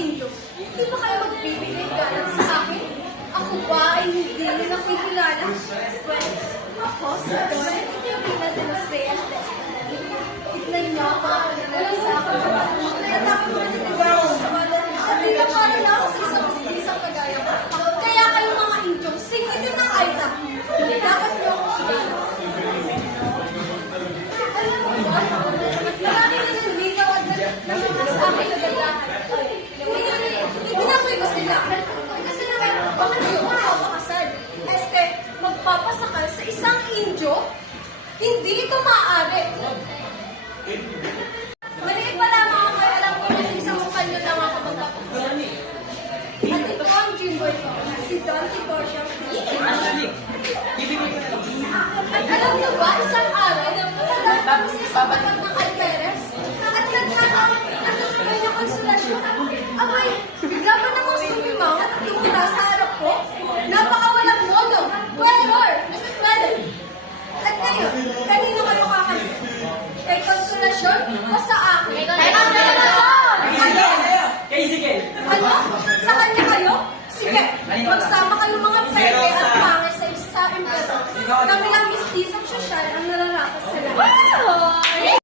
Inyo, hindi ba kayo magbibigay galang sa akin? Ako ba ay hindi nyo nakikilala? Well, ako, si Don Filomena de los Reyes de Tignan niyo ako, wala sa akin. Natatapos mo na nagagawa sa wala. At nilaparo na ako sa isang kagaya ko. Kaya kayo mga Inyo, singitin ng Aita. Dapat niyo ako kilala. Alam mo ba, marami na ng linaw at nagiging sa akin na galahan. Iginamoy ko sila. Kasi naman, baka na yung magpapakasal. Magpapasakal sa isang Indio, hindi ito maaari. Maliit pa lamang ako, alam ko na isang Espanyol lang ako magpapakasal. At ito ang Jimboy ko, si Don Tiborcio. At alam niyo ba, isang araw, nagtatapos sa isang bagat ng Alperes, at nagkasabay niya konsolasyon. Abay, bigla pa namang sumimaw at tumula sa harap ko. Napakawalang modo. Error! Mr. Madden. At ngayon, kanino kayo kakalit? Kay konsolasyon o sa akin? Kay konsolasyon! Kay Ezekiel! Ano? Sa kanya kayo? Sige, magsama kayo mga peke at pangit sa isa impero. Kami lang mistisang sosyal ang nararapat sa lahat.